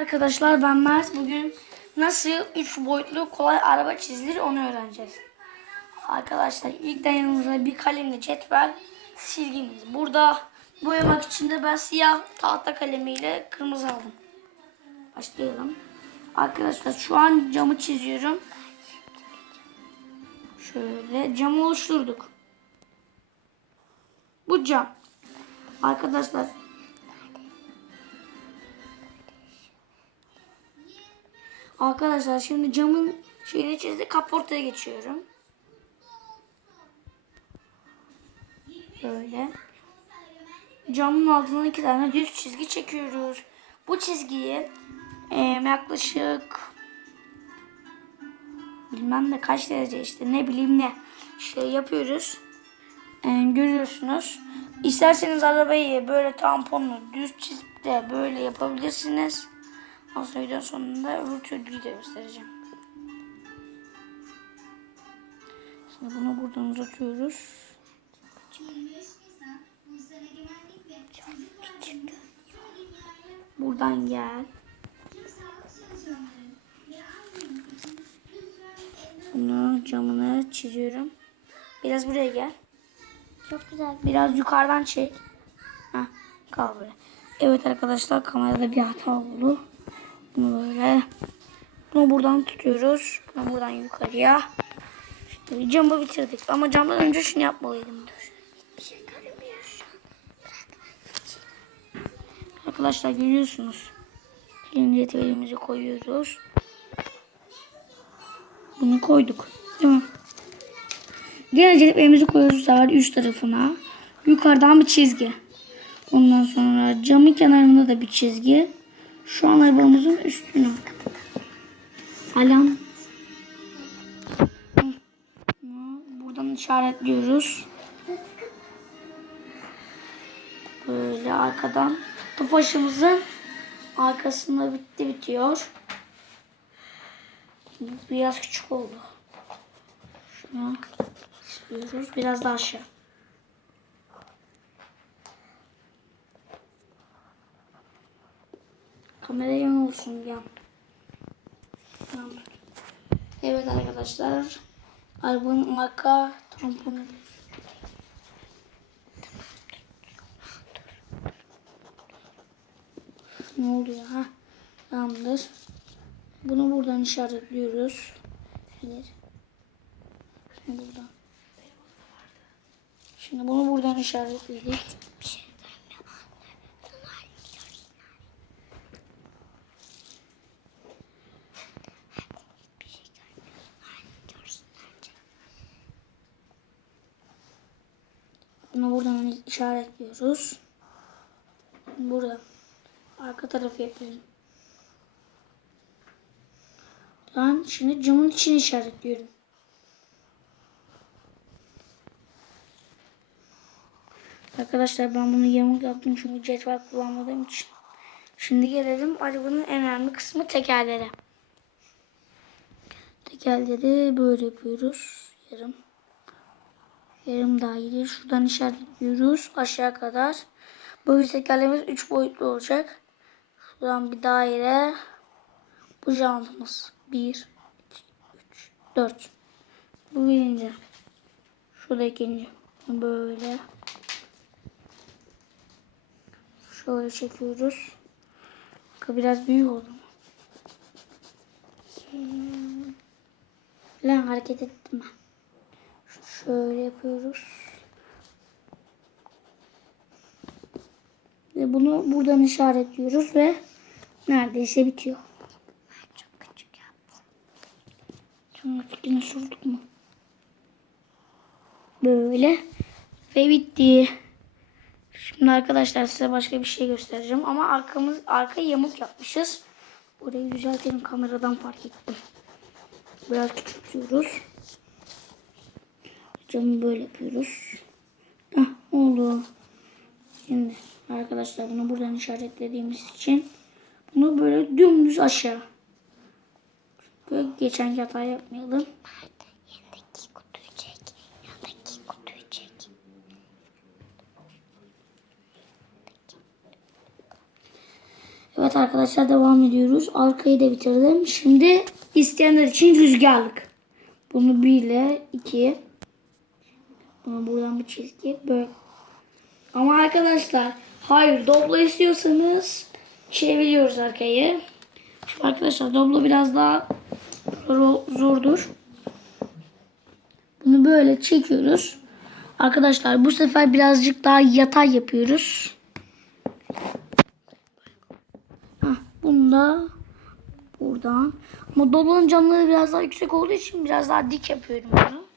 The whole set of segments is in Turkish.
Arkadaşlar ben Mert. Bugün nasıl 3 boyutlu kolay araba çizilir onu öğreneceğiz. Arkadaşlar ilk de yanımızda bir kalemle cetvel, silgimiz. Burada boyamak için de ben siyah tahta kalemiyle kırmızı aldım. Başlayalım. Arkadaşlar şu an camı çiziyorum. Şöyle camı oluşturduk. Bu cam. Arkadaşlar Arkadaşlar şimdi camın şeyini çizdik. Kaportaya geçiyorum. Böyle. Camın altına iki tane düz çizgi çekiyoruz. Bu çizgiyi e, yaklaşık bilmem ne kaç derece işte ne bileyim ne şey yapıyoruz. E, görüyorsunuz. İsterseniz arabayı böyle tamponlu düz çizip de böyle yapabilirsiniz. Aslında videonun sonunda öbür türlüyü de göstereceğim. Şimdi bunu buradan uzatıyoruz. Buradan gel. Bunu camını çiziyorum. Biraz buraya gel. Çok güzel. Biraz yukarıdan çek. Heh, kal böyle. Evet arkadaşlar kamerada bir hata oldu. Bunu böyle. Bunu buradan tutuyoruz. Bunu buradan yukarıya. İşte camı bitirdik. Ama camdan önce şunu yapmalıydım. Dur. Şey. Arkadaşlar görüyorsunuz. Birinci cetvelimizi koyuyoruz. Bunu koyduk. Değil mi? Diğer cetvelimizi koyuyoruz bu sefer üst tarafına. Yukarıdan bir çizgi. Ondan sonra camın kenarında da bir çizgi. Şu an arabamızın üstüne. Hı. Buradan işaretliyoruz. Böyle arkadan. Tofaşımızın arkasında bitti bitiyor. Biraz küçük oldu. Şunu istiyoruz. Biraz daha aşağı. Olsun. Evet arkadaşlar. Arabanın arka tamponu. Ne oldu ya? Ha, tamamdır. Bunu buradan işaretliyoruz. Şimdi buradan. Şimdi bunu buradan işaretledik. Bunu buradan işaretliyoruz. Burada. Arka tarafı yapıyorum. Ben şimdi camın içini işaretliyorum. Arkadaşlar ben bunu yamuk yaptım çünkü cetvel kullanmadığım için. Şimdi gelelim arabanın en önemli kısmı tekerlere. Tekerleri böyle yapıyoruz. Yarım. Yarım daire. Şuradan işaretliyoruz aşağı kadar. Bu tekerlerimiz 3 boyutlu olacak. Şuradan bir daire. Bu jantımız. 1, 2, 3, 4. Bu birinci. Şurada ikinci. Böyle. Şöyle çekiyoruz. Biraz büyük oldu. Hmm. Lan hareket ettim ben. Şöyle yapıyoruz. Ve bunu buradan işaretliyoruz ve neredeyse bitiyor. Çok küçük yaptım. Sonra yine sorduk mu? Böyle. Ve bitti. Şimdi arkadaşlar size başka bir şey göstereceğim. Ama arkamız arka yamuk yapmışız. Burayı düzeltelim kameradan fark ettim. Biraz küçültüyoruz. Camı böyle yapıyoruz. Hah oldu. Şimdi arkadaşlar bunu buradan işaretlediğimiz için bunu böyle dümdüz aşağı. Böyle geçen hata yapmayalım. Yanındaki kutuyu çek. Yanındaki kutuyu çek. Evet arkadaşlar devam ediyoruz. Arkayı da bitirdim. Şimdi isteyenler için rüzgarlık. Bunu 1 ile 2. Bunu buradan bir çizgi böyle. Ama arkadaşlar hayır doblo istiyorsanız çeviriyoruz arkayı. Arkadaşlar doblo biraz daha zor- zordur. Bunu böyle çekiyoruz. Arkadaşlar bu sefer birazcık daha yatay yapıyoruz. Hah, bunu da buradan. Ama doblonun camları biraz daha yüksek olduğu için biraz daha dik yapıyorum bunu.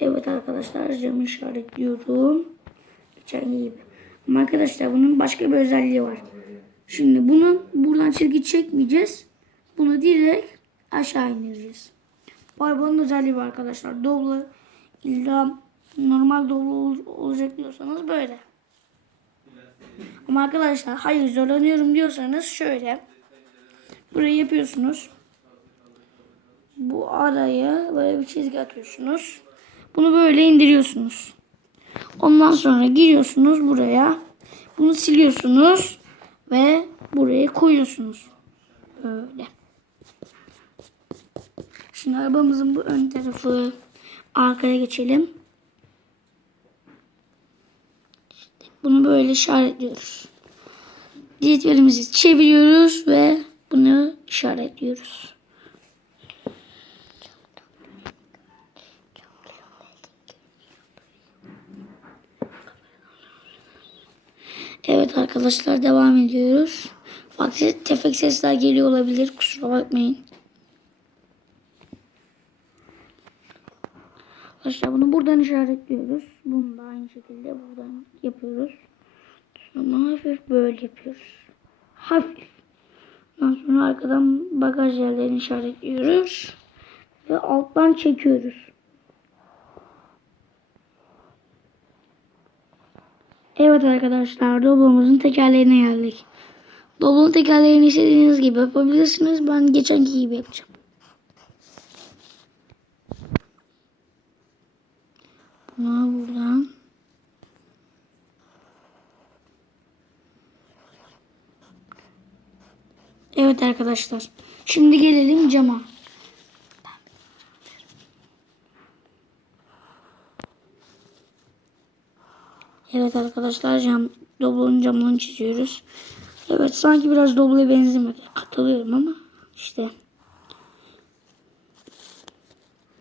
Evet arkadaşlar camı işaretliyorum. Geçen gibi. Ama arkadaşlar bunun başka bir özelliği var. Şimdi bunun buradan çizgi çekmeyeceğiz. Bunu direkt aşağı indireceğiz. Bu arabanın özelliği var arkadaşlar. Doblo illa normal doblo ol- olacak diyorsanız böyle. Ama arkadaşlar hayır zorlanıyorum diyorsanız şöyle. Burayı yapıyorsunuz. Bu araya böyle bir çizgi atıyorsunuz. Bunu böyle indiriyorsunuz. Ondan sonra giriyorsunuz buraya. Bunu siliyorsunuz ve buraya koyuyorsunuz. Böyle. Şimdi arabamızın bu ön tarafı arkaya geçelim. İşte bunu böyle işaretliyoruz. Cetvelimizi çeviriyoruz ve bunu işaretliyoruz. Evet arkadaşlar devam ediyoruz. Farklı tefek sesler geliyor olabilir. Kusura bakmayın. Arkadaşlar bunu buradan işaretliyoruz. Bunu da aynı şekilde buradan yapıyoruz. Sonra hafif böyle yapıyoruz. Hafif. Ondan sonra arkadan bagaj yerlerini işaretliyoruz. Ve alttan çekiyoruz. Evet arkadaşlar doblomuzun tekerleğine geldik. Doblonun tekerleğini istediğiniz gibi yapabilirsiniz. Ben geçenki gibi yapacağım. Bunu buradan Evet arkadaşlar. Şimdi gelelim cama. Evet arkadaşlar cam, doblonun camını çiziyoruz. Evet sanki biraz dobloya benzemedi. Katılıyorum ama işte.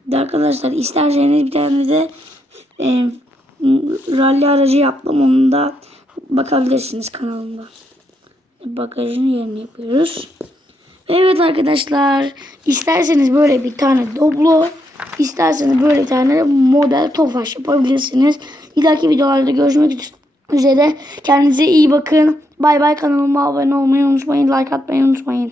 De arkadaşlar isterseniz bir tane de e, rally aracı yaptım. Onu da bakabilirsiniz kanalımda. Bagajın yerini yapıyoruz. Evet arkadaşlar isterseniz böyle bir tane doblo isterseniz böyle bir tane model tofaş yapabilirsiniz. İleriki videolarda görüşmek üzere. Kendinize iyi bakın. Bay bay kanalıma abone olmayı unutmayın. Like atmayı unutmayın.